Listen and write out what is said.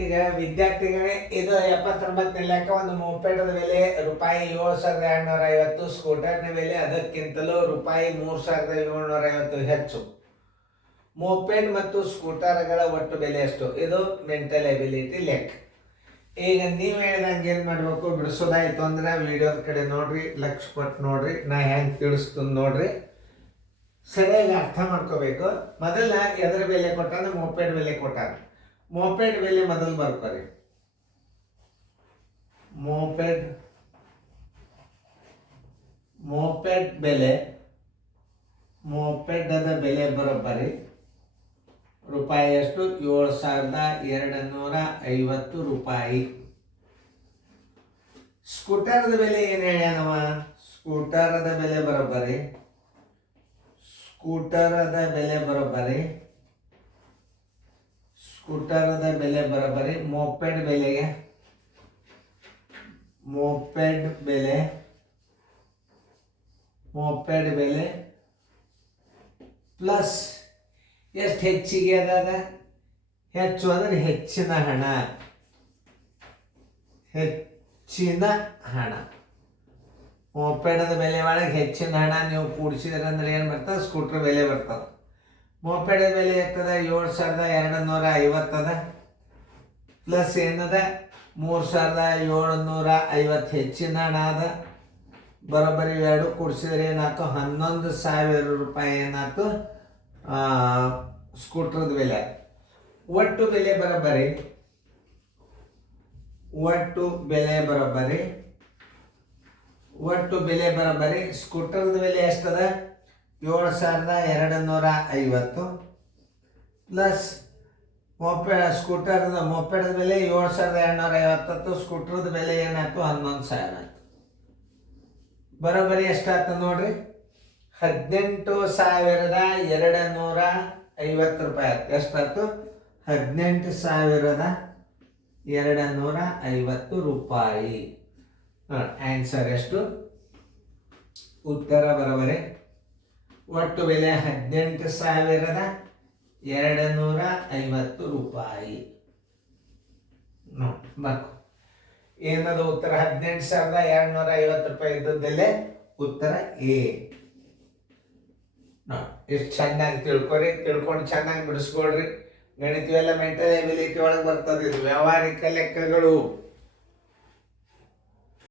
ಈಗ ವಿದ್ಯಾರ್ಥಿಗಳೇ, ಇದು 79ನೇ ಲೆಕ್ಕ. ಒಂದು ಮೊಪೆಡ್ದ ಬೆಲೆ ರೂಪಾಯಿ 7,250, ಸ್ಕೂಟರ್ನ ಬೆಲೆ ಅದಕ್ಕಿಂತಲೂ ರೂಪಾಯಿ 3,750 ಹೆಚ್ಚು. ಮೊಪೆಡ್ ಮತ್ತು ಸ್ಕೂಟರ್ಗಳ ಒಟ್ಟು ಬೆಲೆ ಎಷ್ಟು? ಇದು ಮೆಂಟಲ್ ಎಬಿಲಿಟಿ ಲೆಕ್ಕ. ಈಗ ನೀವು ಹೇಳಿದಂಗೆ ಏನು ಮಾಡಬೇಕು, ಬಿಡಿಸೋದಾಯ್ತು ಅಂದ್ರೆ ವಿಡಿಯೋದ ಕಡೆ ನೋಡ್ರಿ, ಲಕ್ಷ ಕೊಟ್ಟು ನೋಡ್ರಿ, ನಾ ಹೆಂಗೆ ತಿಳಿಸ್ತೀನಿ ನೋಡ್ರಿ, ಸರಿಯಾಗಿ ಅರ್ಥ ಮಾಡ್ಕೋಬೇಕು. ಮೊದಲ ಎದ್ರ ಬೆಲೆ ಕೊಟ್ಟಾನ? ಮೊಪೆಡ್ ಬೆಲೆ ಕೊಟ್ಟಾನ. ಮೊಪೆಡ್ ಬೆಲೆ ಮೊದಲು ಬರ್ಕೋರಿ. ಮೊಪೆಡ್ ಬೆಲೆ, ಮೊಪೆಡ್ದ ಬೆಲೆ ಬರೋಬ್ಬರಿ ರೂಪಾಯಿ ಎಷ್ಟು? 7,250 ರೂಪಾಯಿ. ಸ್ಕೂಟರ್ದ ಬೆಲೆ ಏನು ಹೇಳ್ಯಾನವ? ಸ್ಕೂಟರ್ದ ಬೆಲೆ ಬರೋಬ್ಬರಿ ಮೊಪೆಡ್ ಬೆಲೆ ಪ್ಲಸ್ ಎಷ್ಟು ಹೆಚ್ಚಿಗೆ ಅದ? ಹೆಚ್ಚು ಅಂದ್ರೆ ಹೆಚ್ಚಿನ ಹಣ. ಮೊಪೆಡದ ಬೆಲೆ ಒಳಗೆ ಹೆಚ್ಚಿನ ಹಣ ನೀವು ಕೂಡಿಸಿದ್ರೆ ಅಂದ್ರೆ ಏನು ಬರ್ತದೆ? ಸ್ಕೂಟರ್ ಬೆಲೆ ಬರ್ತದೆ. ಮೊಪೆಡದ ಬೆಲೆ ಎಷ್ಟದ? 7,250 ಅದ. ಪ್ಲಸ್ ಏನದ? 3,750 ಹೆಚ್ಚಿನ ಹಣ ಅದ. ಬರೋಬ್ಬರಿ ಎರಡು ಕೂಡಿಸಿದ್ರೆ ಏನಾಯ್ತು? 11,000 ರೂಪಾಯಿ ಏನಾಯ್ತು ಸ್ಕೂಟ್ರದ ಬೆಲೆ. ಒಟ್ಟು ಬೆಲೆ ಬರೋಬ್ಬರಿ ಸ್ಕೂಟರ್ದ ಬೆಲೆ ಎಷ್ಟದ? 7,250 ಪ್ಲಸ್ ಮೊಪೆಡ್ದ ಬೆಲೆ 7,250. ಸ್ಕೂಟರ್ದ ಬೆಲೆ ಏನಾಯ್ತು? 11,000 ಆಯ್ತು. ಬರೋಬ್ಬರಿ ಎಷ್ಟಾಯ್ತು ನೋಡ್ರಿ? 18,250 ರೂಪಾಯಿ ಆಯ್ತು. ಎಷ್ಟಾಯ್ತು? 18,250 ರೂಪಾಯಿ. ಆನ್ಸರ್ ಎಷ್ಟು? ಉತ್ತರ ಬರೋಬರಿ. ಒಟ್ಟು ಬೆಲೆ 18,250 ರೂಪಾಯಿ. ಬರ್ಕೊ. ಏನದು ಉತ್ತರ? 18,250 ರೂಪಾಯಿ ಇದ್ದದ್ದಲ್ಲೇ ಉತ್ತರ ಎ. ಎಷ್ಟು ಚೆನ್ನಾಗಿ ತಿಳ್ಕೊಂಡು ಚೆನ್ನಾಗಿ ಬಿಡಿಸ್ಕೊಳ್ರಿ. ಗಣಿತವೆಲ್ಲ ಮೆಂಟಲ್ ಎಬಿಲಿಟಿ ಒಳಗೆ ಬರ್ತದೆ. ಇದು ವ್ಯಾವಹಾರಿಕ ಲೆಕ್ಕಗಳು.